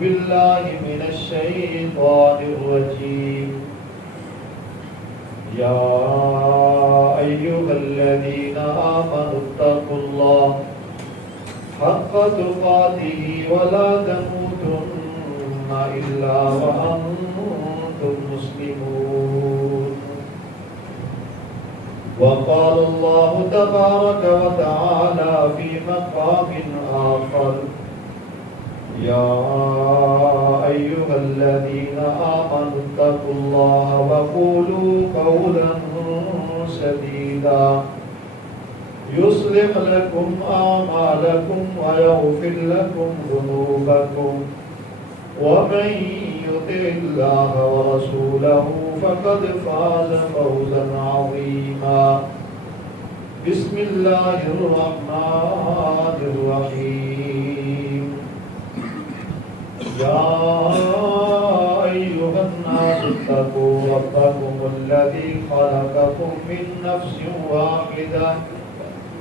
بالله من الشيطان الرجيم يا أيها الذين آمنوا اتقوا الله حق تقاته ولا تموتن إلا وأنتم مسلمون. وقال الله تبارك وتعالى في مقام آخر يا أيها الذين آمنوا اتقوا الله وقولوا قولا سديدا يصلح لكم أعمالكم ويغفر لكم ذنوبكم ومن يطع الله ورسوله فقد فاز فوزا عظيما. بسم الله الرحمن الرحيم. يا أيها الناس اتقوا ربكم الذي خلقكم من نفس واحدة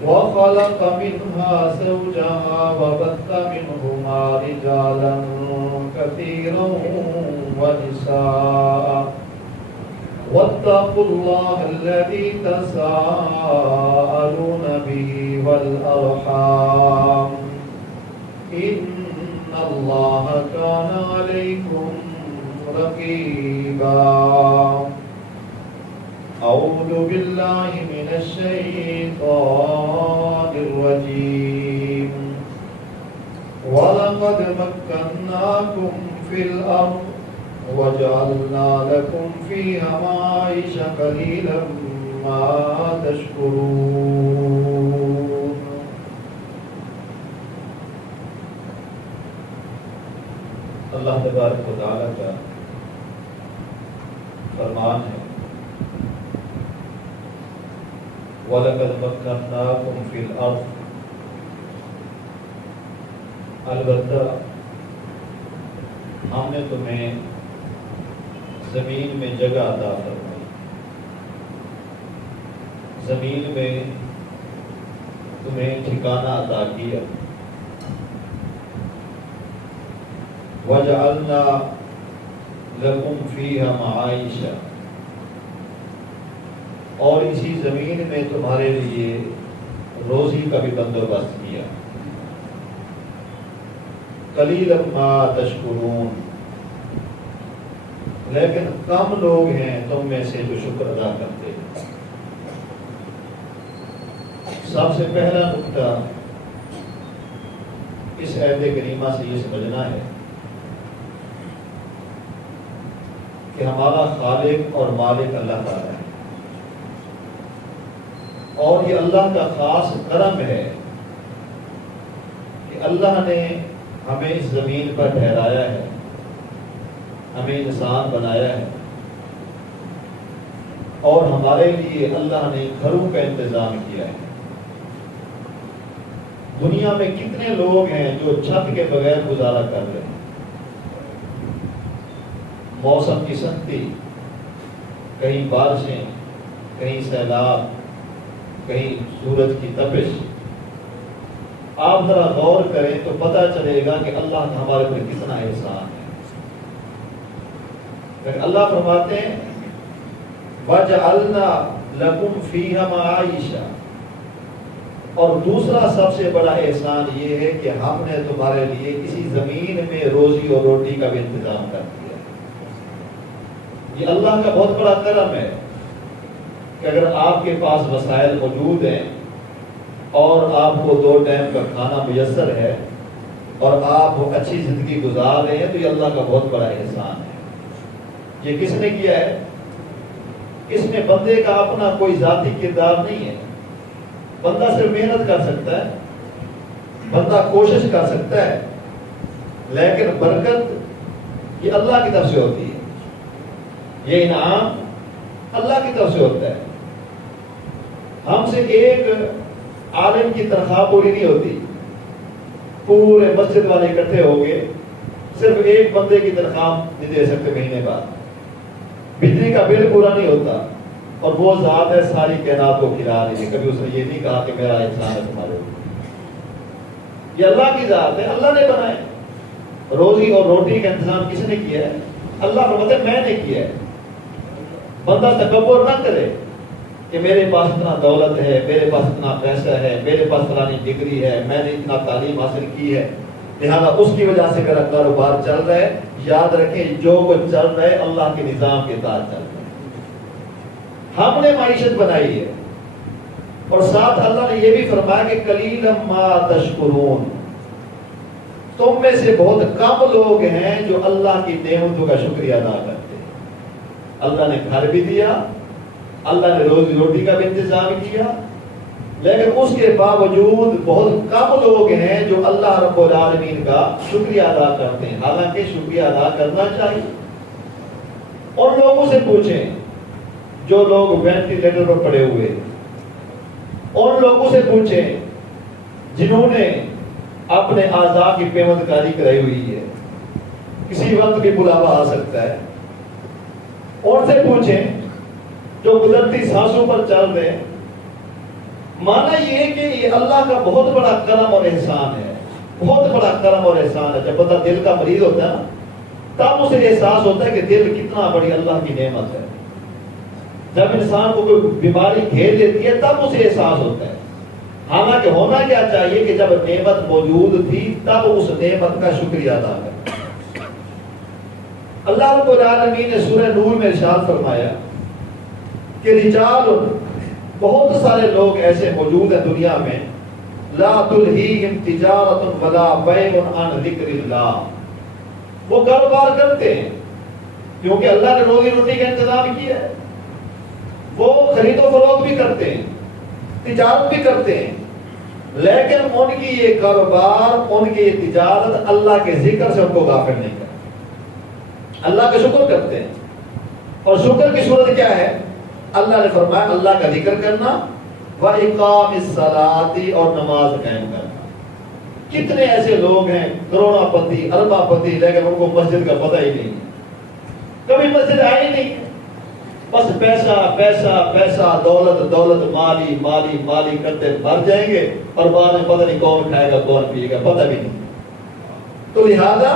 وخلق منها زوجها وبث منهما رجالا كثيرا ونساء واتقوا الله الذي تساءلون به والأرحام إن الله كان عليكم رقيبا. أعوذ بالله من الشيطان الرجيم. ولقد مكناكم في الأرض وجعلنا لكم فيها معايش قليلا ما تشكرون. اللہ تبارک و تعالیٰ کا فرمان ہے وَلَقَدْ مَكَّنَّاكُمْ فِي الْأَرْضِ، البتہ ہم نے تمہیں زمین میں جگہ عطا فرمائی، زمین میں تمہیں ٹھکانہ عطا کیا. وَجَعَلْنَا لَكُمْ فِيهَا مَعَائِشَ، اور اسی زمین میں تمہارے لیے روزی کا بھی بندوبست کیا. قَلِيلًا مَا تَشْكُرُونَ، لیکن کم لوگ ہیں تم میں سے جو شکر ادا کرتے ہیں. سب سے پہلا نکتہ اس آیت کریمہ سے یہ سمجھنا ہے کہ ہمارا خالق اور مالک اللہ تعالیٰ ہے، اور یہ اللہ کا خاص کرم ہے کہ اللہ نے ہمیں اس زمین پر ٹھہرایا ہے، ہمیں انسان بنایا ہے، اور ہمارے لیے اللہ نے گھروں کا انتظام کیا ہے. دنیا میں کتنے لوگ ہیں جو چھت کے بغیر گزارا کر رہے ہیں. موسم کی سختی، کہیں بارشیں، کہیں سیلاب، کہیں سورج کی تپش. آپ ذرا غور کریں تو پتہ چلے گا کہ اللہ کا ہمارے پر کتنا احسان ہے. اللہ فرماتے ہیں وَجَعَلْنَا لَكُمْ فِيهَا مَعَائِشَ، اور دوسرا سب سے بڑا احسان یہ ہے کہ ہم نے تمہارے لیے اسی زمین میں روزی اور روٹی کا بھی انتظام کر دیا. یہ اللہ کا بہت بڑا کرم ہے کہ اگر آپ کے پاس وسائل موجود ہیں اور آپ کو 2 ٹائم کا کھانا میسر ہے اور آپ اچھی زندگی گزار رہے ہیں تو یہ اللہ کا بہت بڑا احسان ہے. یہ کس نے کیا ہے؟ اس میں بندے کا اپنا کوئی ذاتی کردار نہیں ہے. بندہ صرف محنت کر سکتا ہے، بندہ کوشش کر سکتا ہے، لیکن برکت یہ اللہ کی طرف سے ہوتی ہے. یہ انعام اللہ کی طرف سے ہوتا ہے. ہم سے ایک عالم کی تنخواہ پوری نہیں ہوتی. پورے مسجد والے اکٹھے ہو گئے، صرف ایک بندے کی تنخواہ نہیں دے سکتے مہینے بعد. بجلی کا بل پورا نہیں ہوتا، اور وہ ذات ہے ساری کائنات کو کھلا رہی ہے. کبھی اس نے یہ نہیں کہا کہ میرا احسان ہے تمہارے اوپر. یہ اللہ کی ذات ہے، اللہ نے بنائے. روزی اور روٹی کا انتظام کس نے کیا ہے؟ اللہ فرماتا ہے میں نے کیا ہے. بندہ تکبر نہ کرے کہ میرے پاس اتنا دولت ہے، میرے پاس اتنا پیسہ ہے، میرے پاس فلانی ڈگری ہے، میں نے اتنا تعلیم حاصل کی ہے، لہذا اس کی وجہ سے میرا کاروبار چل رہا ہے. یاد رکھیں جو کچھ چل رہا ہے اللہ کے نظام کے تحت چل رہا ہے. ہم نے معیشت بنائی ہے، اور ساتھ اللہ نے یہ بھی فرمایا کہ قلیلا ما تشکرون، تم میں سے بہت کم لوگ ہیں جو اللہ کی نعمتوں کا شکریہ ادا کرتے ہیں. اللہ نے گھر بھی دیا، اللہ نے روزی روٹی کا بھی انتظام کیا، لیکن اس کے باوجود بہت کم لوگ ہیں جو اللہ رب العالمین کا شکریہ ادا کرتے ہیں. حالانکہ شکریہ ادا کرنا چاہیے. اور لوگوں سے پوچھیں جو لوگ وینٹیلیٹر پر پڑے ہوئے، ان لوگوں سے پوچھیں جنہوں نے اپنے اعضاء کی پیوند کاری کرائی ہوئی ہے، کسی وقت بھی بلاوا آ سکتا ہے. ان سے پوچھیں جو گزرتی سانسوں پر چل رہے ہیں. مانا یہ کہ یہ اللہ کا بہت بڑا کرم اور احسان ہے، بہت بڑا کرم اور احسان ہے. جب بندہ دل کا مریض ہوتا ہے نا، تب اسے احساس ہوتا ہے کہ دل کتنا بڑی اللہ کی نعمت ہے. جب انسان کو کوئی بیماری گھیر لیتی ہے تب اسے احساس ہوتا ہے. حالانکہ ہونا کیا چاہیے کہ جب نعمت موجود تھی تب اس نعمت کا شکریہ ادا کریں. اللہ رب العالمین نے سورہ نور میں ارشاد فرمایا کہ رجال، بہت سارے لوگ ایسے موجود ہیں دنیا میں، لا تلہیہم تجارۃ ولا بیع عن ذکر اللہ، وہ کاروبار کرتے ہیں کیونکہ اللہ نے روزی روٹی کا انتظام کیا ہے. وہ خرید و فروخت بھی کرتے ہیں، تجارت بھی کرتے ہیں، لیکن ان کی یہ کاروبار، ان کی یہ تجارت اللہ کے ذکر سے ان کو غافل نہیں کرتے. اللہ کا شکر کرتے ہیں. اور شکر کی صورت کیا ہے؟ اللہ نے فرمایا اللہ کا ذکر کرنا، وَإِقَامِ الصَّلَاةِ، اور نماز قائم کرنا. کتنے ایسے لوگ ہیں کروڑا پتی، اربا پتی، لیکن ان کو مسجد کا پتہ ہی نہیں، کبھی مسجد آئی نہیں. بس پیسہ پیسہ پیسہ، دولت دولت، مالی مالی مالی کرتے بھر جائیں گے، اور بعد میں پتہ نہیں کون کھائے گا کون پیے گا، پتہ بھی نہیں. تو لہذا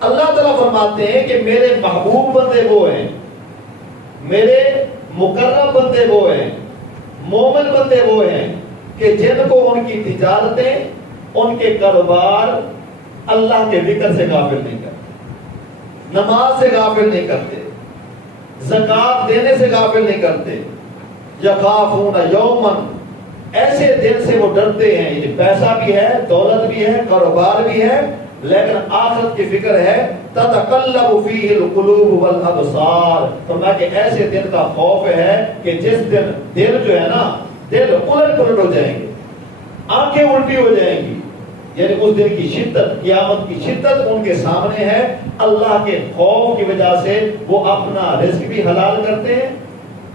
اللہ تعالیٰ فرماتے ہیں کہ میرے محبوب بندے وہ ہیں، میرے مقرب بندے وہ ہیں، مومن بندے وہ ہیں کہ جن کو ان کی تجارتیں، ان کے کاروبار اللہ کے ذکر سے غافل نہیں کرتے، نماز سے غافل نہیں کرتے، زکوٰۃ دینے سے غافل نہیں کرتے. یخافون یومن، ایسے دن سے وہ ڈرتے ہیں. یہ پیسہ بھی ہے، دولت بھی ہے، کاروبار بھی ہے، لیکن آخرت کی فکر ہے. تتقلب فیہ القلوب والابصار، فرمایا کہ ایسے دن کا خوف ہے کہ جس دن دل جو ہے نا، دل الٹ پلٹ ہو جائیں گے، آنکھیں الٹی ہو جائیں گی. یعنی اس دن کی شدت، قیامت کی شدت ان کے سامنے ہے. اللہ کے خوف کی وجہ سے وہ اپنا رزق بھی حلال کرتے ہیں،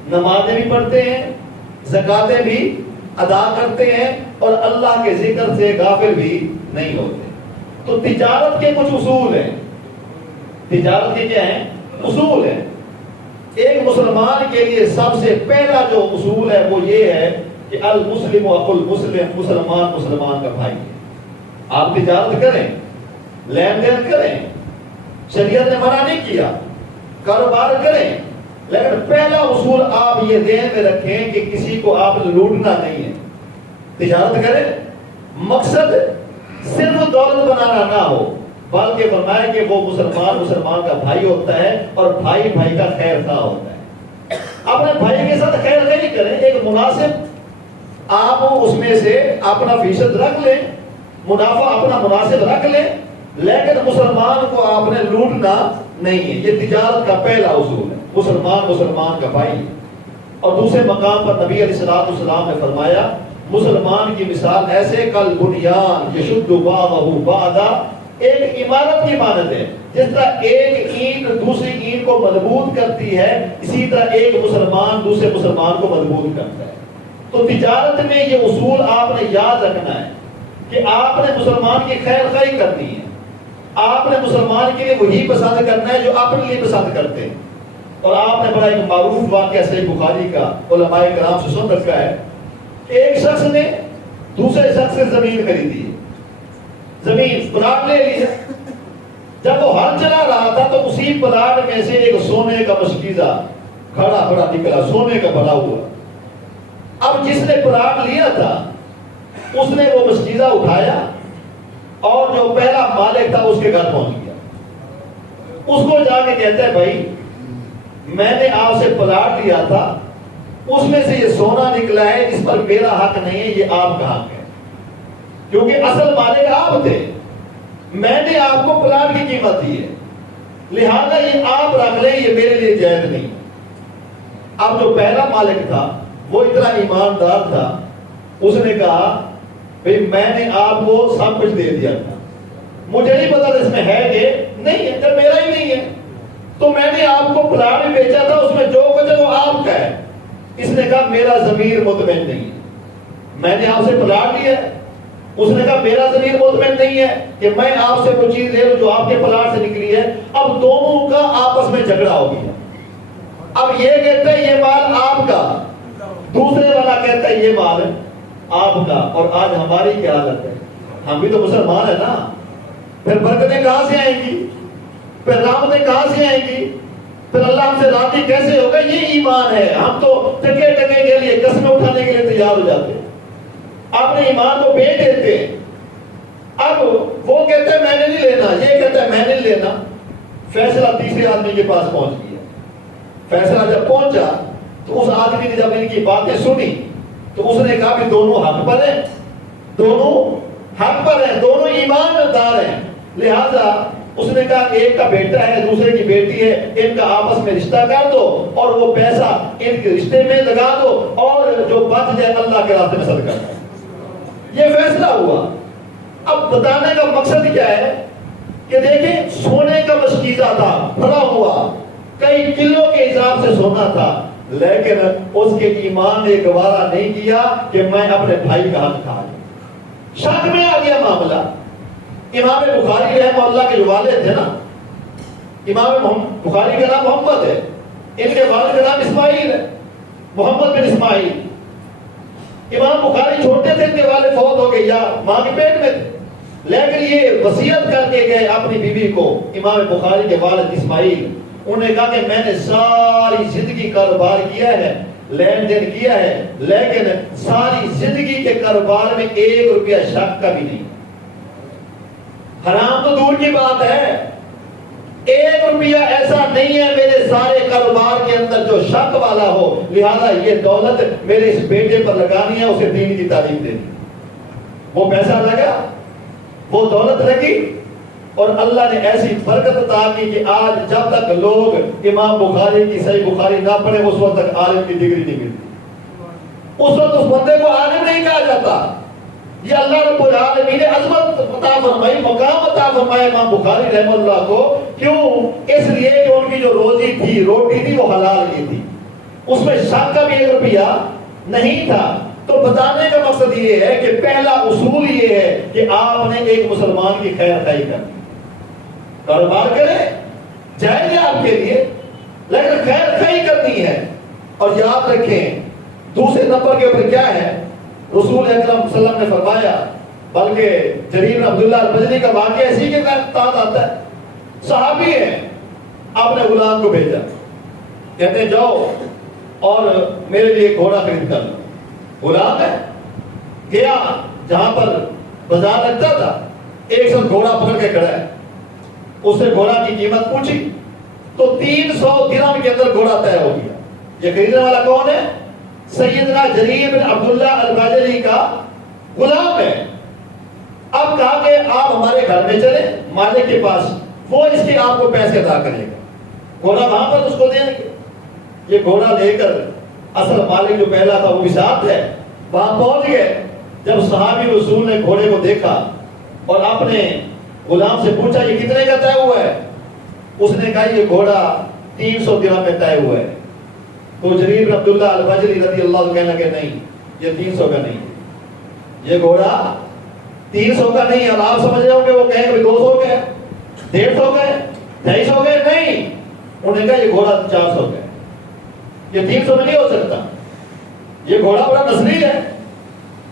نمازیں بھی پڑھتے ہیں، زکاتیں بھی ادا کرتے ہیں، اور اللہ کے ذکر سے غافل بھی نہیں ہوتے. تو تجارت کے کچھ اصول ہیں. تجارت کے کیا ہیں؟ اصول ہیں. ایک مسلمان کے لیے سب سے پہلا جو اصول ہے وہ یہ ہے کہ المسلم اخو المسلم، مسلمان مسلمان کا بھائی ہے. آپ تجارت کریں، لین دین کریں، شریعت نے منع نہیں کیا، کاروبار کریں، لیکن پہلا اصول آپ یہ ذہن میں رکھیں کہ کسی کو آپ لوٹنا نہیں ہے. تجارت کریں، مقصد صرف دولت بنانا نہ ہو، بلکہ فرمایا کہ وہ مسلمان مسلمان کا بھائی ہوتا ہے، اور بھائی بھائی کا خیر خواہ ہوتا ہے. اپنے بھائی کے ساتھ خیر خواہی کریں. ایک مناسب آپ اس میں سے اپنا فیصد رکھ لیں، منافع اپنا مناسب رکھ لیں، لیکن مسلمان کو آپ نے لوٹنا نہیں ہے. یہ تجارت کا پہلا اصول ہے. مسلمان مسلمان کا بھائی. اور دوسرے مقام پر نبی علیہ الصلوۃ والسلام نے فرمایا مسلمان کی مثال ایسے کل بنیان یشد بعضہ بعضا، ایک عمارت کی مانند ہے. جس طرح ایک اینٹ دوسری اینٹ کو مضبوط کرتی ہے، اسی طرح ایک مسلمان دوسرے مسلمان کو مضبوط کرتا ہے. تو تجارت میں یہ اصول آپ نے یاد رکھنا ہے کہ آپ نے مسلمان کی خیر خواہی کرنی ہے. آپ نے مسلمان کے لیے وہی پسند کرنا ہے جو اپنے لیے پسند کرتے ہیں. اور آپ نے بڑا ایک معروف واقعہ صحیح بخاری کا علماء کرام سے سن رکھا ہے کہ ایک شخص نے دوسرے شخص سے زمین خریدی ہے، زمین پلاٹ لے لی ہے، جب وہ ہل چلا رہا تھا تو اسی پلاٹ میں سے ایک سونے کا مشکیزہ کھڑا کھڑا نکلا، سونے کا بنا ہوا۔ اب جس نے پلاٹ لیا تھا اس نے وہ مشکیزہ اٹھایا اور جو پہلا مالک تھا اس کے گھر پہنچ گیا، اس کو جا کے کہتا ہے بھائی میں نے آپ سے پلاٹ لیا تھا، اس میں سے یہ سونا نکلا ہے، اس پر میرا حق نہیں ہے، یہ آپ کا حق ہے، کیونکہ اصل مالک آپ تھے، میں نے آپ کو پلاٹ کی قیمت دی ہے، لہذا یہ آپ رکھ لیں، یہ میرے لیے جائز نہیں۔ اب جو پہلا مالک تھا وہ اتنا ایماندار تھا، اس نے کہا بھئی میں نے آپ کو سب کچھ دے دیا تھا، مجھے نہیں پتا اس میں ہے کہ نہیں ہے، جب میرا ہی نہیں ہے تو میں نے آپ کو پلاٹ بھی بیچا تھا، اس میں جو کچھ ہے وہ آپ کا ہے۔ اس نے کہا میرا ضمیر مطمئن نہیں ہے، میں نے آپ سے پلاٹ لیا ہے، اس نے کہا میرا ضمیر مطمئن نہیں ہے کہ میں آپ سے وہ چیز لے لوں جو آپ کے پلاٹ سے نکلی ہے۔ اب دونوں کا آپس میں جھگڑا ہو گیا، اب یہ کہتا ہے یہ مال آپ کا، دوسرے والا کہتا ہے یہ مال آپ کا۔ اور آج ہماری کیا حالت ہے؟ ہم بھی تو مسلمان ہیں نا، پھر برکتیں کہاں سے آئیں گی، پھر رحمتیں کہاں سے آئیں گی، پھر اللہ ہم سے راضی کیسے ہوگا؟ یہ ایمان ہے۔ ہم تو ٹکے ٹکے کے لیے قسمیں اٹھانے کے لیے تیار ہو جاتے ہیں، اپنے ایمان کو بیچ دیتے ہیں۔ اب وہ کہتے ہیں میں نے نہیں لینا، یہ کہتا ہے میں نے نہیں لینا۔ فیصلہ تیسرے آدمی کے پاس پہنچ گیا۔ فیصلہ جب پہنچا تو اس آدمی نے جب ان کی باتیں سنی تو اس نے کہا کہ دونوں حق پر ہیں، دونوں حق پر ہیں، دونوں ایماندار ہیں، لہذا اس نے کہا کہ ایک کا بیٹا ہے دوسرے کی بیٹی ہے، ان کا آپس میں رشتہ کر دو اور وہ پیسہ ان کے رشتے میں لگا دو اور جو بچ جائے اللہ کے راستے میں صدقہ کرو۔ یہ فیصلہ ہوا۔ اب بتانے کا مقصد کیا ہے کہ دیکھیں سونے کا مشکیزہ تھا پڑا ہوا، کئی کلو کے حساب سے سونا تھا، لیکن اس کے ایمان نے گوارا نہیں کیا کہ میں اپنے بھائی کا حق کھا لوں۔ شک میں آ گیا معاملہ۔ امام بخاری رحمہ اللہ کے جو والد تھے نا، امام بخاری کا نام محمد ہے، ان کے والد کا نام اسماعیل ہے، محمد بن اسماعیل۔ امام بخاری چھوٹے تھے، ان کے والد فوت ہو گئے یا ماں کے پیٹ میں تھے، لیکن یہ وصیت کر کے گئے اپنی بیوی کو، امام بخاری کے والد اسماعیل۔ انہوں نے کہا کہ میں نے ساری زندگی کاروبار کیا ہے، لین دین کیا ہے، لیکن ساری زندگی کے کاروبار میں 1 روپیہ شک کا بھی نہیں، حرام تو دور کی بات ہے، 1 روپیہ ایسا نہیں ہے میرے سارے کاروبار کے اندر جو شک والا ہو، لہذا یہ دولت میرے اس بیٹے پر لگانی ہے، اسے دین کی تعلیم دینی۔ وہ پیسہ لگا، وہ دولت لگی، اور اللہ نے ایسی برکت عطا کی کہ آج جب تک لوگ امام بخاری کی صحیح بخاری نہ پڑھے اس وقت تک عالم کی ڈگری نہیں ملتی، اس وقت اس بندے کو عالم نہیں کہا جاتا۔ یہ اللہ رب العالمین نے عظمت عطا فرمائی، مقام عطا فرمایا امام بخاری رحمہ اللہ کو، کیوں؟ اس لیے کہ ان کی جو روزی تھی، روٹی تھی، وہ حلال کی تھی، اس میں شک کا بھی 1 روپیہ نہیں تھا۔ تو بتانے کا مقصد یہ ہے کہ پہلا اصول یہ ہے کہ آپ نے ایک مسلمان کی خیر خواہی کرنی، کاروبار کرے جائز ہے آپ کے لیے، لیکن خیر خواہی کرنی ہے۔ اور یاد رکھیں دوسرے نمبر کے اوپر کیا ہے، رسول اکرم صلی اللہ علیہ وسلم نے فرمایا، بلکہ جریر بن عبداللہ البجلی کا واقعہ اسی کے تحت آتا ہے۔ صحابی ہے، اپنے غلام کو بھیجا، کہتے ہیں جاؤ اور میرے لیے گھوڑا خرید کر لو۔ غلام ہے، گیا جہاں پر بازار لگتا تھا، ایک شخص گھوڑا پکڑ کے کھڑا ہے، اس سے گھوڑا کی قیمت پوچھی تو 300 درہم کے اندر گھوڑا طے ہو گیا۔ یہ خریدنے والا کون ہے؟ سیدنا جریر بن عبداللہ البجلی کا غلام ہے۔ اب کہا کہ آپ ہمارے گھر میں چلیں مالک کے پاس، وہ اس کے آپ کو پیسے ادا کرے گا، گھوڑا وہاں پر اس کو دیں گے۔ یہ گھوڑا لے کر اصل مالک جو پہلا تھا وہ بھی ساتھ ہے، وہاں پہنچ گئے۔ جب صحابی رسول نے گھوڑے کو دیکھا اور اپنے غلام سے پوچھا یہ کتنے کا طے ہوا ہے، اس نے کہا یہ گھوڑا 300 درہم میں طے ہوا ہے۔ تو جریر بن عبداللہ البجلی رضی اللہ عنہ کہنے لگے نہیں، یہ 300 کا نہیں، یہ گھوڑا 300 کا نہیں۔ اب آپ سمجھ رہے ہو کہ وہ کہیں کہ 200 کا ہے، 150 کا ہے، 250 کا ہے، نہیں، انہوں نے کہا یہ گھوڑا 400 کا ہے، یہ 300 میں نہیں ہو سکتا، یہ گھوڑا بڑا نسلی ہے،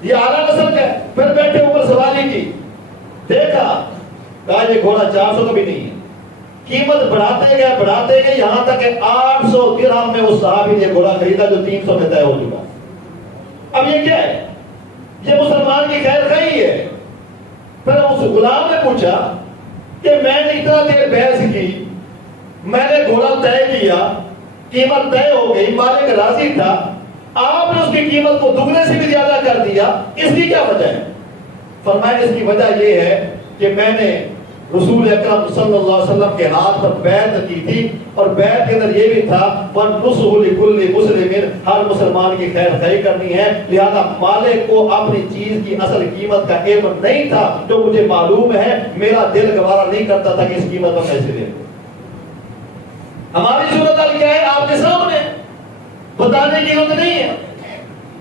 یہ اعلیٰ نسل کا ہے۔ پھر بیٹھے اوپر سواری کی، دیکھا، کہا یہ گھوڑا 400 کا بھی نہیں ہے، قیمت بڑھاتے گئے یہاں تک کہ 800 درہم میں اس صحابی نے گھوڑا خریدا جو 300 میں طے ہو چکا. اب یہ کیا ہے؟ یہ مسلمان کی خیر خواہی ہے. پھر اس غلام نے پوچھا کہ میں نے اتنا دیر بحث کی, میں نے گھوڑا طے کیا, قیمت طے ہو گئی, مالک راضی تھا, آپ نے اس کی قیمت کو دگنے سے بھی زیادہ کر دیا, اس کی کیا وجہ ہے؟ فرمایا اس کی وجہ یہ ہے کہ میں نے رسول اکرم صلی اللہ علیہ وسلم کے ہاتھ پر بیعت کی تھی, اور بیعت کے اندر یہ بھی تھا وَالنُّصْحُ لِكُلِّ مُسْلِمٍ, ہر مسلمان کی خیر خواہی کرنی ہے. لہذا مالک کو اپنی چیز کی اصل قیمت کا علم نہیں تھا, جو مجھے معلوم ہے, میرا دل گوارا نہیں کرتا تھا کہ اس قیمت پر پیسے دے. ہماری صورت کیا ہے آپ کے سامنے, بتانے کی ضرورت نہیں ہے.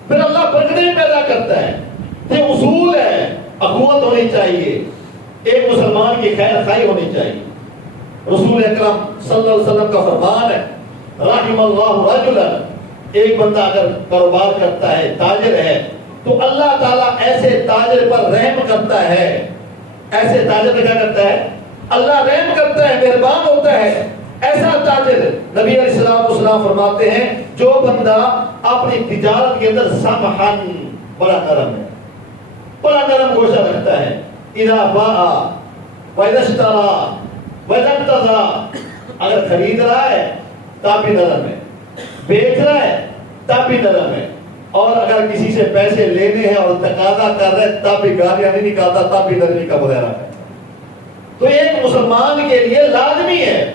پھر اللہ برکتیں پیدا کرتا ہے. یہ اصول ہے, اخوت ہونی چاہیے, ایک مسلمان کی خیر خواہی ہونی چاہیے. رسول اکرم صلی اللہ علیہ وسلم کا فرمان ہے رحم اللہ رجلا, ایک بندہ اگر کاروبار کرتا ہے, تاجر ہے, تو اللہ تعالیٰ ایسے تاجر پر رحم کرتا ہے. ایسے تاجر پر کیا کرتا ہے؟ اللہ رحم کرتا ہے, مہربان ہوتا ہے. ایسا تاجر, نبی علیہ السلام فرماتے ہیں, جو بندہ اپنی تجارت کے اندر سمحن, بڑا نرم ہے, بڑا نرم گوشہ رکھتا ہے. اذا باع واذا اشترى واذا اقتضى, اگر خرید رہا ہے تب بھی نرم ہے, بیچ رہا ہے تب بھی نرم ہے, اور اگر کسی سے پیسے لینے ہیں اور تقاضا کر رہے ہیں تب بھی گالیاں نہیں نکالتا, تب بھی نرمی کا مظاہرہ ہے. تو ایک مسلمان کے لیے لازمی ہے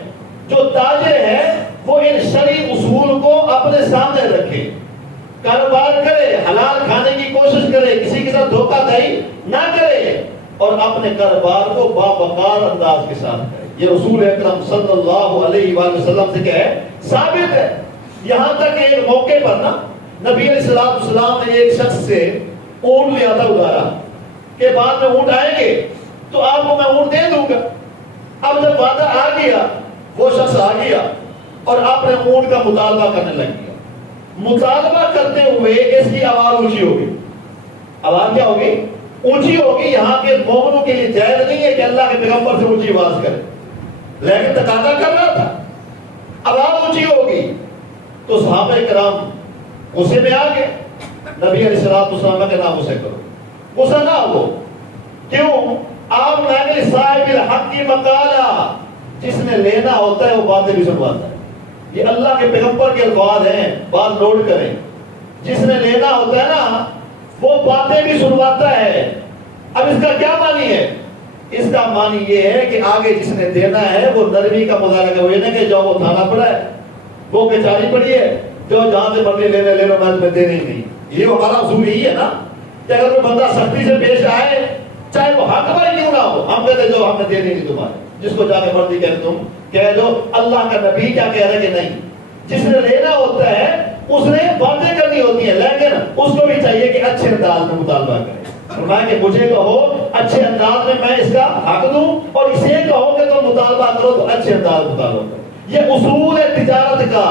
جو تاجر ہے وہ ان شرعی اصول کو اپنے سامنے رکھے, کاروبار کرے, حلال کھانے کی کوشش کرے, کسی کے ساتھ دھوکہ دہی نہ کرے, اور اپنے کاروبار کو باوقار انداز کے ساتھ کرے. یہ رسول اکرم صلی اللہ علیہ وآلہ وسلم سے کیا ہے؟ ثابت ہے. یہاں تک کہ ایک موقع پر نا نبی علیہ السلام نے ایک شخص سے اونٹ لیا تھا ادھارا, کہ بعد میں اونٹ آئیں گے تو آپ کو میں اونٹ دے دوں گا. اب جب وعدہ آ گیا, وہ شخص آ گیا اور آپ نے اونٹ کا مطالبہ کرنے لگ گیا. مطالبہ کرتے ہوئے اس کی آواز اونچی ہوگی. آواز کیا ہوگی؟ اونچی ہوگی. یہاں کے مومنوں کے لیے جائز نہیں ہے کہ اللہ کے پیغمبر سے اونچی آواز کرے, لیکن تقاضا کر رہا تھا, آواز اونچی ہوگی. تو صحابہ کرام غصے میں آ گئے. نبی علیہ السلام کے نام غصے کرو, غصہ نہ ہو. کیوں؟ آپ نے صاحب الحق کی مقالہ, جس نے لینا ہوتا ہے وہ باتیں بھی سنواتا ہے. یہ اللہ کے پیغمبر کے الفاظ ہیں, بات نوٹ کریں. جس نے لینا ہوتا ہے نا وہ باتیں بھی سنواتا ہے. اب اس کا کیا معنی ہے؟ اس کا معنی یہ ہے کہ آگے جس نے دینا ہے وہ نرمی کا مظاہرہ کرے. وہ یہ نہیں کہ جو وہ تھانہ پڑا ہے, وہ کچہری پڑی ہے, جو جہاں سے مرضی لے لو, میں دینے ہی نہیں. یہ ہمارا اصول یہی ہے نا کہ اگر کوئی بندہ سختی سے پیش آئے, چاہے وہ حق پر کیوں نہ ہو, ہم کہتے جو ہم نے دینے نہیں تمہارے. جس کو جا کے مرضی کہتے تم کہہ دو, اللہ کا نبی کیا کہہ رہا ہے کہ نہیں. جس نے لینا ہوتا ہے اس نے باتیں کرنی ہوتی ہیں, لیکن اس کو بھی چاہیے کہ اچھے انداز میں مطالبہ کرے. فرمایا کہ مجھے کہو اچھے انداز میں اس کا حق دوں, اور اسے کہو کہ تم مطالبہ کرو تو اچھے انداز مطالبہ کرو. یہ اصول ہے تجارت کا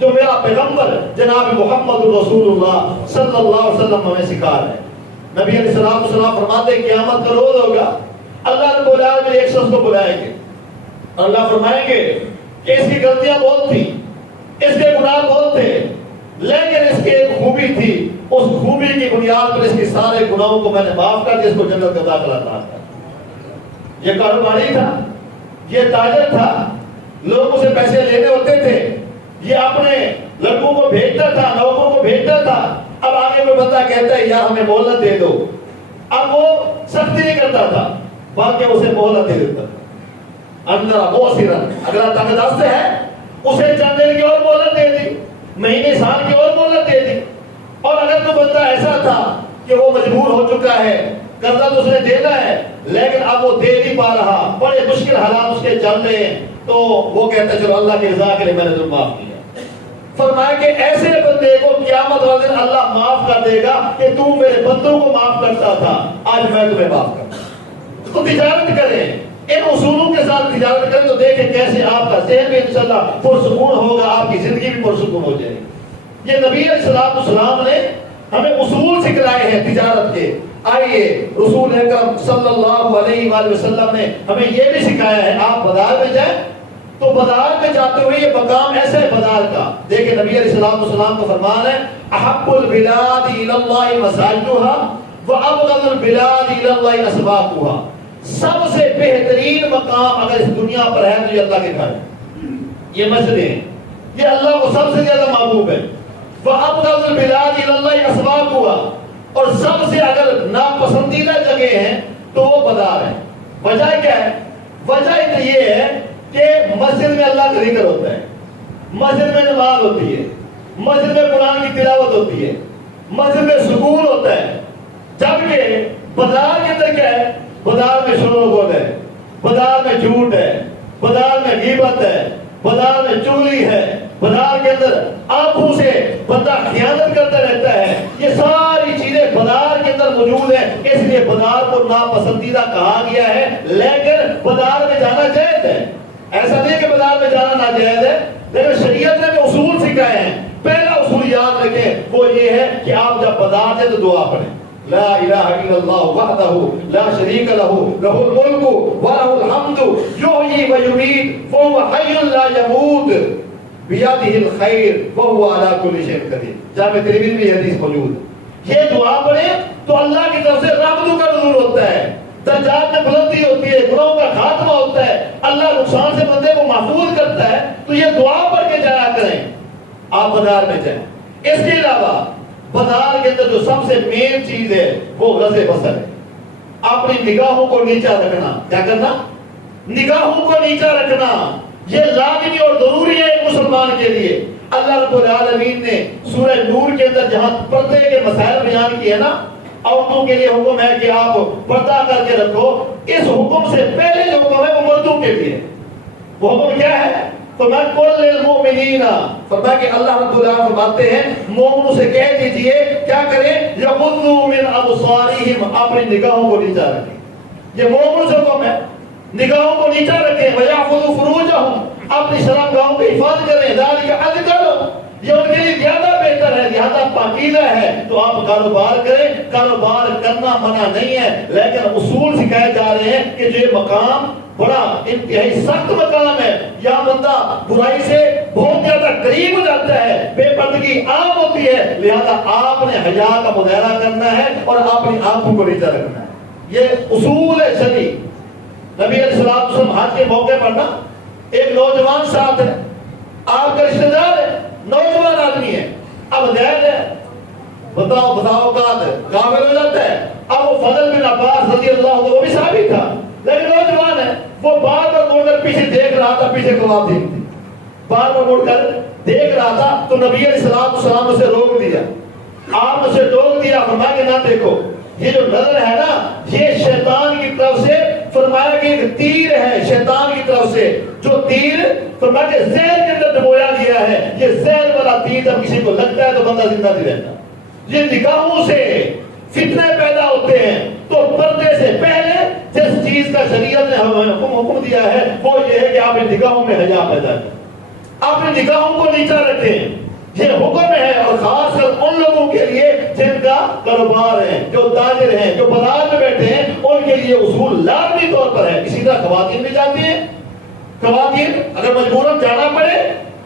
جو میرا پیغمبر جناب محمد رسول اللہ صلی اللہ علیہ وسلم ہمیں سکھا رہے ہیں. نبی علیہ السلام فرماتے ہیں قیامت کا روز ہوگا, اللہ نے بولا ایک شخص کو بلائیں گے, اللہ فرمائیں گے کہ اس کی غلطیاں بہت تھیں, اس کے گناہ بہت تھے, لیکن اس کی ایک خوبی تھی, اس خوبی کی بنیاد پر اس کے سارے گناہوں کو میں نے معاف کر دیا, اس کو جنت کا داخلہ عطا کر. یہ کاروباری تھا, یہ تاجر تھا, لوگوں سے پیسے لینے ہوتے تھے, یہ اپنے لڑکوں کو بھیجتا تھا, نوکروں کو بھیجتا تھا. اب آگے کوئی بندہ کہتا ہے یار ہمیں مہلت دے دو, اب وہ سختی نہیں کرتا تھا بلکہ اسے مہلت دے دیتا تھا. اندر موسرا, اگر تنگ دست ہے اسے چند دن کی اور مہلت دے دی, مہینے سال کی اور مہلت دے دی. اور اگر تو بندہ ایسا تھا کہ وہ مجبور ہو چکا ہے, قرضہ تو اس نے دینا ہے لیکن اب وہ دے نہیں پا رہا, بڑے مشکل حالات اس کے چل رہے ہیں, تو وہ کہتا ہے چلو اللہ کی رضا کے لیے میں نے تمہیں معاف کیا. فرمایا کہ ایسے بندے کو قیامت والے دن اللہ معاف کر دے گا کہ تم میرے بندوں کو معاف کرتا تھا, آج میں تمہیں معاف کرتا. تو تجارت کریں, ان اصولوں کے ساتھ تجارت کریں تو دیکھیں کیسے آپ کا ذہن بھی انشاءاللہ پرسکون ہوگا, آپ کی زندگی بھی پرسکون ہو جائے گی. یہ نبی علیہ السلام نے ہمیں اصول سکھلائے ہیں تجارت کے. آئیے رسول اکرم صلی اللہ علیہ وآلہ وسلم نے ہمیں یہ بھی سکھایا ہے, آپ بازار میں جائیں تو بازار میں جاتے ہوئے یہ مقام ایسا ہے بازار کا. دیکھیں نبی علیہ السلام کا فرمان ہے احب البلاد الی اللہ مساجدها وابغض البلاد الی اللہ اسواقها. سب سے بہترین مقام اگر اس دنیا پر ہے تو یہ اللہ کے گھر ہے, یہ مسجد ہے, یہ اللہ کو سب سے زیادہ محبوب ہے. وابغض البلاد الی اللہ اسواقها, اور سب سے اگر ناپسندیدہ جگہ ہیں تو وہ بازار ہے. وجہ کیا ہے؟ وجہ یہ ہے کہ مسجد میں اللہ کا ذکر ہوتا ہے, مسجد میں نماز ہوتی ہے, مسجد میں قرآن کی تلاوت ہوتی ہے, مسجد میں سکون ہوتا ہے. جبکہ بازار کے اندر کیا ہے؟ بازار میں شور و گول ہے, بازار میں جھوٹ ہے, بازار میں غیبت ہے, بازار میں چغلی ہے, بازار کے اندر آنکھوں سے بندہ خیانت کرتا رہتا ہے. یہ ساری چیزیں بازار کے اندر موجود ہیں, اس لیے بازار کو ناپسندیدہ کہا گیا ہے. لیکن بازار میں جانا جائز ہے, ایسا نہیں کہ بازار میں جانا ناجائز ہے, لیکن شریعت نے بھی اصول سکھائے ہیں. پہلا اصول یاد رکھیں, وہ یہ ہے کہ آپ جب بازار جائیں تو دعا پڑھیں, لا الہ الا اللہ وحدہ لا شریک لہ لہ الملک ولہ الحمد یحیی و یمیت وہو حی لا یموت بیدہ الخیر وہو علی کل شیء قدیر. جامع ترمذی میں یہ حدیث موجود ہے. یہ دعا پڑھیں تو اللہ کی طرف سے رحمتوں کا نزول ہوتا ہے, درجات میں بلندی ہوتی ہے, گناہوں کا خاتمہ ہوتا ہے, اللہ نقصان سے بندے کو محفوظ کرتا ہے. تو یہ دعا پڑھ کے جایا کریں آپ بازار میں جائیں. اس کے علاوہ بازار کے اندر جو سب سے مین چیز ہے وہ غض بصر ہے. اپنی نگاہوں کو نیچا رکھنا. کیا کرنا؟ نگاہوں کو نیچا رکھنا. یہ لازمی اور ضروری ہے ایک مسلمان کے لیے. اللہ رب العالمین نے سورہ نور کے اندر جہاں پردے کے مسائل بیان کیے نا, عورتوں کے لیے حکم ہے کہ آپ پردہ کر کے رکھو. اس حکم سے پہلے جو حکم ہے وہ مردوں کے لیے. وہ حکم کیا ہے؟ فرمایا قل للمؤمنین, فرمایا کہ اللہ رب العالمین فرماتے ہیں مومنوں سے کہہ دیجئے کیا کریں, یغضوا من ابصارہم, اپنی نگاہوں کو نیچا رکھیں. یہ مومنوں سے حکم ہے, نگاہوں کو نیچا رکھیں. ویحفظوا فروجہم, اپنی شرمگاہوں کی حفاظت کریں. ذالک ازکی, یہ ان کے لیے زیادہ بہتر ہے, لہذا پاکیزہ ہے. تو آپ کاروبار کریں, کاروبار کرنا منع نہیں ہے, لیکن اصول سکھائے جا رہے ہیں کہ جو یہ مقام بڑا انتہائی سخت مقام ہے, یا بندہ برائی سے بہت زیادہ قریب ہو جاتا ہے, بے پردگی عام ہوتی ہے, لہذا آپ نے حیا کا مظاہرہ کرنا ہے اور اپنی آنکھوں کو نیچا رکھنا ہے. یہ اصول ہے شرعی. نبی علیہ الصلوۃ والسلام حج کے موقع پر نا ایک نوجوان ساتھ ہے, آپ کا رشتہ دار ہے, نوجوان آدمی ہے. اب زید ہے, بتاؤ کامل ہو جاتا ہے. اب وہ فضل بن عباس رضی اللہ عنہ, وہ بھی صحابی تھا لیکن نوجوان ہے, وہ بار بار مڑ کر پیچھے دیکھ رہا تھا, پیچھے خواتین تھی, بار بار مڑ کر دیکھ رہا تھا. تو نبی علیہ الصلوۃ والسلام اسے روک دیا, آپ نے اسے روک دیا, فرمایا کہ نہ دیکھو, یہ جو نظر ہے نا یہ شیطان کی طرف سے, فرمایا کہ ایک تیر ہے شیطان کی طرف سے, جو تیر فرمایا کہ زہر کے اندر ڈبویا گیا ہے. یہ زہر والا تیر جب کسی کو لگتا ہے تو بندہ زندہ نہیں رہتا. یہ نگاہوں سے فتنے پیدا ہوتے ہیں. تو پردے سے پہلے جس چیز کا شریعت نے ہمیں حکم دیا ہے وہ یہ ہے کہ آپ نگاہوں میں حیا پیدا کریں, اپنی نگاہوں کو نیچا رکھیں. یہ حکم ہے, اور خاص کر ان لوگوں کے لیے جن کا کاروبار ہے, جو تاجر ہیں, جو بازار میں بیٹھے ہیں, ان کے لیے اصول لازمی طور پر ہے. اسی طرح خواتین بھی جاتی ہیں, خواتین اگر مجبوراً جانا پڑے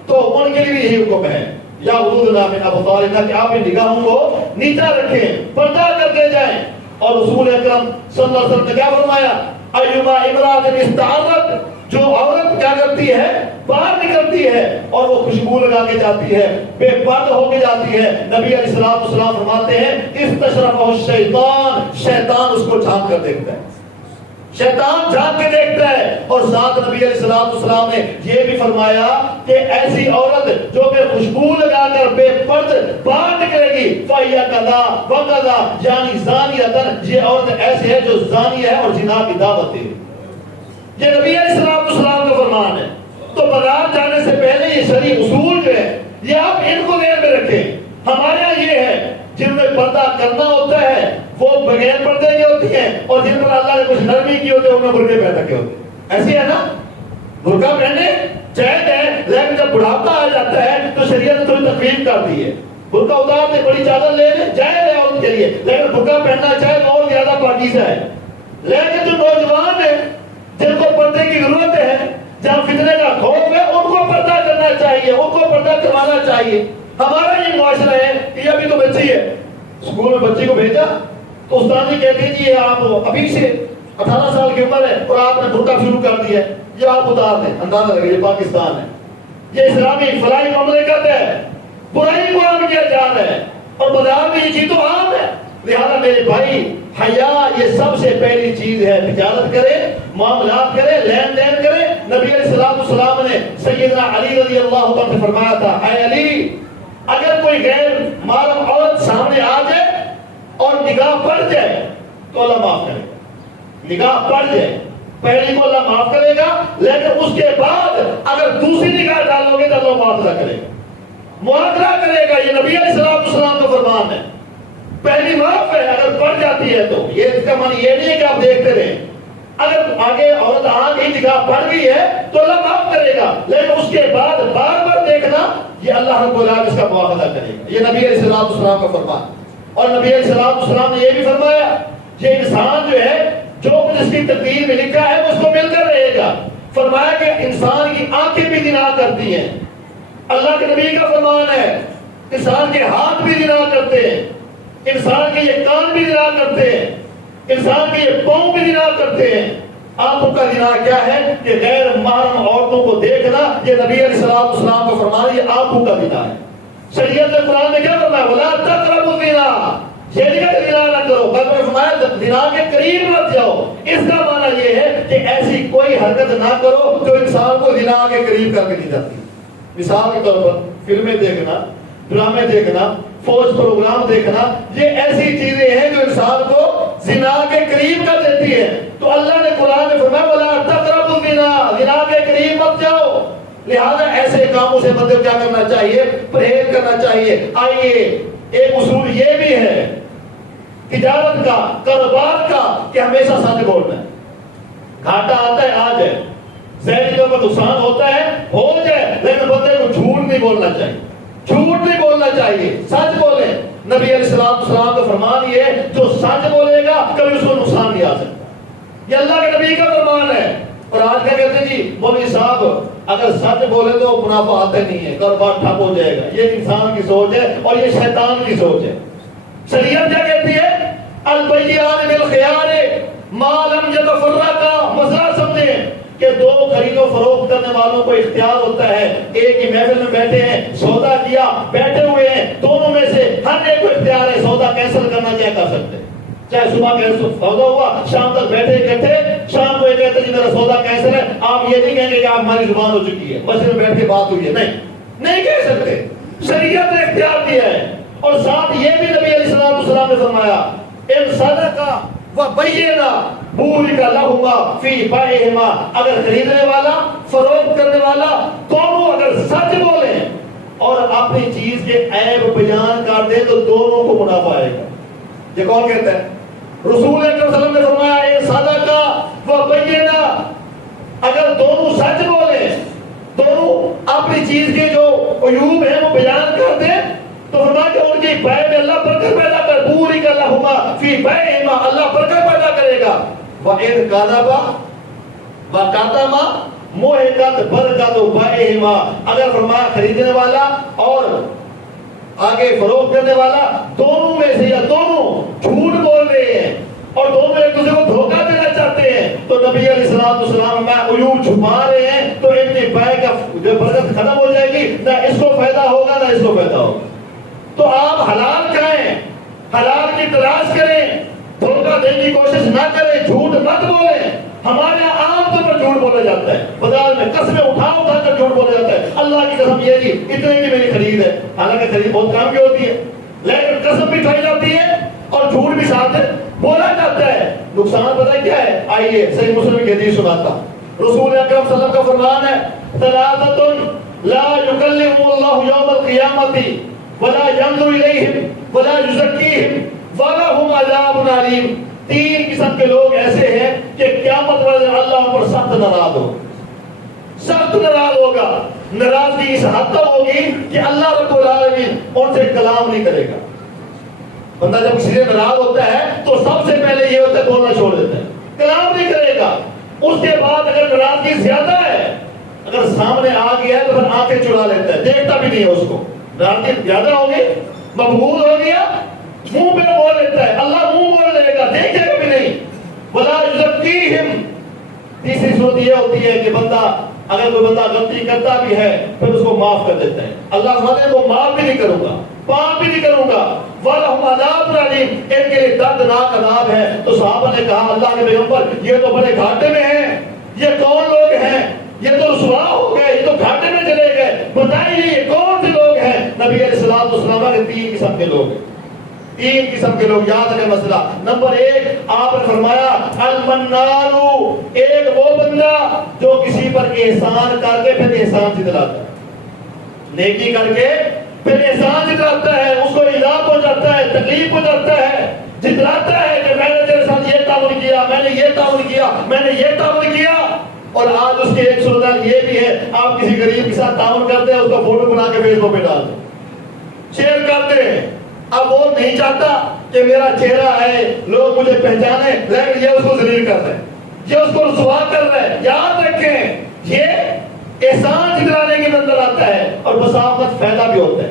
تو ان کے لیے یہی حکم ہے, یا غضضنا من ابصارہن, کہ آپ نگاہوں کو نیچا رکھیں, پردہ کر کے جائیں. اور رسول اکرم صلی اللہ علیہ وسلم نے کیا فرمایا, ایما امرأۃ استعارت, جو عورت کیا کرتی ہے, باہر نکلتی ہے اور وہ خوشبو لگا کے جاتی ہے, بے پردہ ہو کے جاتی ہے, نبی علیہ الصلوۃ والسلام فرماتے ہیں استشرفہ الشیطان, شیطان اس کو جھانک کر دیکھتا ہے, شیطان جھانک کے دیکھتا ہے. اور ساتھ نبی علیہ الصلوۃ والسلام نے یہ بھی فرمایا کہ ایسی عورت جو کہ خوشبو لگا کر بے پردہ باہر نکلے گی, فَهِيَ كَذَا وَكَذَا, یعنی زانیۃ, یہ عورت ایسی ہے جو زانی ہے اور زنا کی دعوت دے. یہ نبی علیہ السلام کا فرمان ہے. تو بازار جانے سے پہلے یہ شرعی اصول جو ہے یہ آپ ان کو ذہن میں رکھیں. ہمارے یہاں یہ ہے جن میں پردہ کرنا ہوتا ہے وہ بغیر پردے کی ہوتی ہیں, اور جن پر اللہ نے کچھ نرمی کی ہوتی ہے ان میں برقعے پیدا کے ہوتے ہیں. ایسے ہے نا, برقع پہننے جائز ہے, لیکن جب بڑھاپا آ جاتا ہے تو شریعت نے تھوڑی تخفیف کر دی ہے. برقع اتار دے, بڑی چادر لے لے, جائز ہے ان کے لیے, لیکن برقع پہننا چاہے تو اور زیادہ پاکیزہ ہے. لیکن جو نوجوان ہیں جن کو پردے کی ضرورت ہے, جہاں فتنے کا خوف چاہیے. ہمارا یہ معاشرہ ہے کہ ابھی تو بچی ہے, اسکول میں بچی کو بھیجا تو استاد جی کہتے ہیں جی آپ ابھی سے 18 سال کی عمر ہے اور آپ نے برقع شروع کر دیا ہے, یہ آپ اتار دیں. اندازہ لگے یہ پاکستان ہے, یہ اسلامی فلاحی مملکت ہے, برائی کو عام کیا جا رہا ہے اور بازار میں یہ چیز تو عام ہے. لہذا میرے بھائی حیا یہ سب سے پہلی چیز ہے. تجارت کرے, معاملات کرے, لین دین کرے. نبی علیہ السلام نے سیدنا علی رضی اللہ عنہ سے فرمایا تھا, اے علی اگر کوئی غیر محرم عورت سامنے آ جائے اور نگاہ پڑ جائے تو اللہ معاف کرے گا. نگاہ پڑ جائے پہلی کو اللہ معاف کرے گا, لیکن اس کے بعد اگر دوسری نگاہ ڈالو گے تو اللہ معاف کرے گا, معاف کرے گا. یہ نبی علیہ السلام کا فرمان ہے. پہلی معاف ہے اگر پڑ جاتی ہے تو, یہ اس کا معنی یہ نہیں ہے کہ آپ دیکھتے رہیں. اگر آگے عورت آ گئی نگاہ پڑ گئی ہے تو اللہ معاف کرے گا, لیکن اس کے بعد بار بار دیکھنا یہ اللہ رب العالمین اس کا مواخذہ کرے گا. یہ نبی علیہ السلام کا فرمان. اور نبی علیہ السلام نے یہ بھی فرمایا یہ انسان جو ہے جو کچھ اس کی تقدیر میں لکھا ہے وہ اس کو مل کر رہے گا. فرمایا کہ انسان کی آنکھیں بھی گناہ کرتی ہیں, اللہ کے نبی کا فرمان ہے. انسان کے ہاتھ بھی گناہ کرتے ہیں, انسان کے یہ کان بھی گناہ کرتے ہیں, انسان کے یہ پاؤں بھی گناہ کرتے ہیں. آنکھوں کا گناہ کیا ہے کہ غیر محرم عورتوں کو دیکھنا. یہ نبی علیہ السلام کا فرمان ہے, یہ آنکھوں کا گناہ ہے. شریعت نے قرآن نے کیا فرمایا, وَلَا تَقْرَبُوا الزِّنَا, یہ نہیں کہ زنا نہ کرو, بلکہ نے فرمایا زنا کے قریب مت جاؤ. اس کا معنی یہ ہے کہ ایسی کوئی حرکت نہ کرو جو انسان کو زنا کے قریب کر کے نہیں جاتی. مثال کے طور پر فلمیں دیکھنا, ڈرامے دیکھنا, فوج پروگرام دیکھنا, یہ ایسی چیزیں ہیں جو انسان کو زنا کے قریب کر دیتی ہے. تو اللہ نے قرآن میں فرمایا وَلَا تَقْرَبُوا الزِّنَا, زنا کے قریب مت جاؤ. لہذا ایسے کاموں سے بندے کو کیا کرنا چاہیے, پرہیز کرنا چاہیے. آئیے ایک اصول یہ بھی ہے تجارت کا, کاروبار کا, کہ ہمیشہ سچ بولنا ہے. گھاٹا آتا ہے آ جائے, ظاہری طور پر نقصان ہوتا ہے ہو جائے, لیکن بندے کو جھوٹ نہیں بولنا چاہیے. جھوٹ نہیں بولنا چاہیے, سچ بولے. نبی علیہ السلام کا فرمان یہ ہے جو سچ بولے گا کبھی اس کو نقصان نہیں آ سکتا. یہ اللہ کے نبی کا فرمان ہے. اور آج کیا کہتے ہیں جی مولوی صاحب اگر سچ بولے تو منافع آتے نہیں ہے, کاروبار ٹھپ ہو جائے گا. یہ انسان کی سوچ ہے اور یہ شیطان کی سوچ ہے. شریعت کیا کہتی ہے, البیعان بالخیار ما لم یتفرقا. مسئلہ سمجھیں کہ دو خرید و فروخت کرنے والوں کو اختیار ہوتا ہے, ایک ہی محفل میں بیٹھے ہیں, سودا کیا, بیٹھے ہوئے ہیں, دونوں میں سے ہر ایک کو اختیار ہے سودا کینسل کرنا, کیا کر سکتے ہیں. چاہے صبح کینسل سودا ہوا, شام تک بیٹھے اکٹھے, شام کو یہ کہتے ہیں جی میرا سودا کینسل ہے, آپ یہ نہیں کہیں گے کہ آپ ہماری زبان ہو چکی ہے, مسجد میں بیٹھ کے بات ہوئی ہے, نہیں کہہ سکتے. شریعت نے اختیار دیا ہے. اور ساتھ یہ بھی نبی علیہ السلام نے فرمایا ان صدقہ وبینا بورک لہما فی بیعہما. اگر خریدنے والا فروخت کرنے والا دونوں اگر سچ بولیں اور اپنی چیز کے عیب بیان کر دیں تو دونوں کو منافع آئے گا. یہ کون کہتا ہے؟ رسول اکرم صلی اللہ علیہ وسلم نے فرمایا اے صدقہ وبینا, اگر دونوں سچ بولیں, دونوں اپنی چیز کے جو عیوب ہیں وہ بیان کر دیں تو فرمایا کہ ان کی بیع میں اللہ برکت پیدا کر, بورک لہما فی بیعہما, اللہ برکت پیدا کرے گا. وَإِنْ كَذَبَا وَكَتَمَا مُحِقَتْ بَرَكَتُ بَيْعِهِمَا. اگر فرمایا خریدنے والا اور آگے فروخت کرنے والا دونوں میں سے یا دونوں جھوٹ بول رہے ہیں اور دونوں ایک دوسرے کو دھوکہ دینا چاہتے ہیں تو نبی علیہ السلام میں عیوب چھپا رہے ہیں تو ان کی بیع کا جو برکت ختم ہو جائے گی, نہ اس کو فائدہ ہوگا نہ اس کو فائدہ ہوگا. تو آپ حلال کھائیں, حلال کی تلاش کریں, دھوکہ دینے کی کوشش نہ کریں, جھوٹ مت بولیں. ہمارے یہاں عام طور پر جھوٹ بولا جاتا ہے, بازار میں قسمیں اٹھا کر جھوٹ بولا جاتا ہے. اللہ کی قسم یہ جی اتنے کی میری خرید ہے, حالانکہ خرید بہت کام کی ہوتی ہے, لیکن قسم بھی کھائی جاتی ہے اور جھوٹ بھی ساتھ بولا جاتا ہے. نقصان پتہ کیا ہے؟ آئیے صحیح مسلم کی حدیث سناتا. رسول اکرم صلی اللہ علیہ وسلم کا فرمان ہے ثلاثۃ لا یکلمهم اللہ یوم القیامۃ ولا ينظر الیہم ولا یزکیہم ولہم عذاب علیم. 3 قسم کے لوگ ایسے ہیں کہ قیامت والے دن اللہ پر سخت ناراض ہوگا, سخت ناراض ہوگا. ناراضگی اس حد تک ہوگی کہ اللہ رب العالمین ان سے کلام نہیں کرے گا. بندہ جب کسی سے ناراض ہوتا ہے تو سب سے پہلے یہ ہوتا ہے بولنا چھوڑ دیتا ہے, کلام نہیں کرے گا. اس کے بعد اگر ناراضگی زیادہ ہے, اگر سامنے آ گیا ہے تو پھر آنکھیں چڑا لیتا ہے, دیکھتا بھی نہیں ہے اس کو. ناراضگی زیادہ ہوگی، مقبول ہو گیا، منہ پہ بول لیتا ہے، اللہ منہ بول لے گا، دیکھے گا بھی نہیں. وَلَا يُزَكِّيهِمْ. تیسری صورت یہ ہوتی ہے کہ بندہ اگر کوئی بندہ غلطی کرتا بھی ہے پھر اس کو معاف کر دیتا ہے. اللہ فرماتا ہے وہ معاف بھی نہیں کروں گا، پاک بھی نہیں کروں گا. وَلَهُمْ عَذَابٌ عَلِيمٌ. ان کے لیے دردناک عذاب ہے. تو صحابہ نے کہا اللہ کے پیغمبر یہ تو بڑے گھاٹے میں ہیں، یہ کون لوگ ہیں؟ یہ تو رسوا ہو گئے، یہ تو گھاٹے میں چلے گئے، بتائیے یہ کون سے لوگ ہیں؟ نبی علیہ الصلوۃ والسلام کے تین قسم کے لوگ ہیں. تین قسم کے لوگ یاد رکھیں مسئلہ. نمبر ایک آپ نے فرمایا المنانو، ایک وہ بندہ جو کسی پر احسان کر کے پھر احسان جتلاتا ہے، نیکی کر کے پھر احسان جتلاتا ہے، اس کو ایذا پہنچاتا ہے، تکلیف پہنچاتا ہے، جتلاتا ہے کہ میں نے تیرے ساتھ یہ تعاون کیا، میں نے یہ تعاون کیا، میں نے یہ تعاون کیا. اور آج اس کے ایک صورت یہ بھی ہے، آپ کسی غریب کے ساتھ تعاون کرتے ہیں، اس کا فوٹو بنا کے فیس بک پہ ڈال دیں، شیئر کرتے ہیں. اب وہ نہیں چاہتا کہ میرا چہرہ ہے لوگ مجھے پہچانے، لیکن یہ اس کو ذلیل کر رہے ہیں، یہ اس کو رسوا کر رہے ہیں. یاد رکھیں یہ احسان جتلانے کی نظر آتا ہے اور بس آفت فائدہ بھی ہوتا ہے.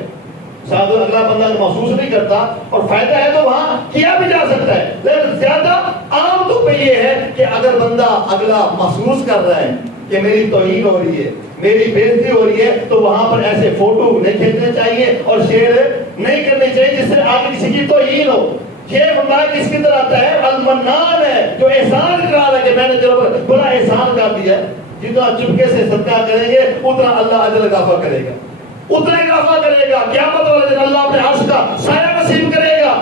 شاید اگلا بندہ محسوس نہیں کرتا اور فائدہ ہے تو وہاں کیا بھی جا سکتا ہے، لیکن زیادہ عام طور پہ یہ ہے کہ اگر بندہ اگلا محسوس کر رہا ہے کہ میری توہین ہو رہی ہے، میری بےزتی ہو رہی ہے، تو وہاں پر ایسے فوٹو نہیں کھینچنے چاہیے اور شیئر نہیں کرنے چاہیے جس سے آگے کسی کی توہین ہو. یہ فرمایا کس کی طرح آتا ہے؟ المنان ہے، جو احسان کر رہا ہے کہ میں نے تیرے پر بڑا احسان کر دیا. جتنا چپکے سے صدقہ کریں گے اتنا اللہ اجر اضافہ کرے گا، اتنا اضافہ کرے گا. قیامت والے دن اللہ اپنے عرش کا سایہ نصیب کرے گا.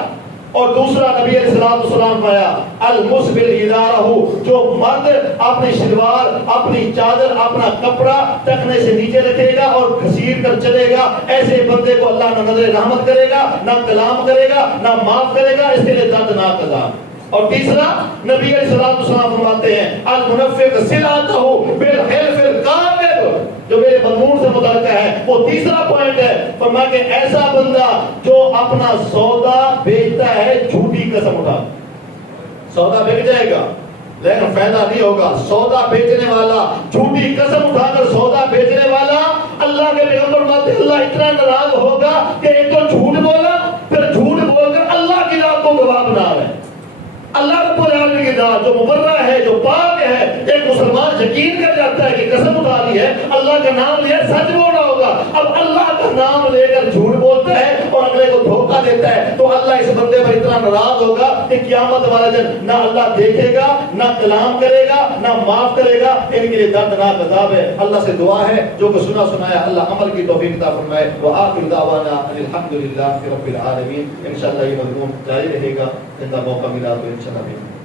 اور دوسرا نبی علیہ الصلوۃ والسلام فرمایا المسبل ازارہ، جو مرد اپنی شلوار، اپنی چادر، اپنا کپڑا ٹخنے سے نیچے رکھے گا اور گھسیٹ کر چلے گا، ایسے بندے کو اللہ نہ نظر رحمت کرے گا، نہ کلام کرے گا، نہ معاف کرے گا. اس کے لیے دردناک عذاب. اور تیسرا نبی علیہ الصلوۃ والسلام فرماتے ہیں المنفق صلاتہ بالحلف الکاذب، جو میرے مضمون سے متعلق ہے وہ تیسرا پوائنٹ ہے. فرمایا کہ ایسا بندہ جو اپنا سودا بیچتا ہے جھوٹی قسم اٹھا، سودا بک جائے گا لیکن فائدہ نہیں ہوگا. سودا بیچنے والا جھوٹی قسم اٹھا کر سودا بیچنے والا، اللہ کے پیغمبر فرماتے ہیں اللہ اتنا ناراض ہوگا کہ ایک تو جھوٹ بولا، پھر جھوٹ بول کر اللہ کی ذات کو گواہ بنا رہا ہے. اللہ رب العالمین کی ذات جو مبرہ ہے، جو پاک ہے، ایک مسلمان یقین کر جاتا ہے کہ قسم اٹھا لی ہے، اللہ کا نام لیا، سچ بول رہا ہوگا. اب اللہ کا نام لے کر جھوٹ بولتا ہے اور اگلے کو دھوکہ دیتا ہے، تو اللہ اس بندے پر اتنا ناراض ہوگا کہ قیامت والے دن نہ اللہ دیکھے گا، نہ کلام کرے گا، نہ معاف کرے گا. ان کے لیے دردناک عذاب ہے. اللہ سے دعا ہے جو کہ سنا سنایا اللہ عمل کی توفیق عطا فرمائے. وآخر دعوانا الحمدللہ رب العالمین. انشاءاللہ یہ مضمون جاری رہے گا، زندہ موقع ملا تو انشاءاللہ.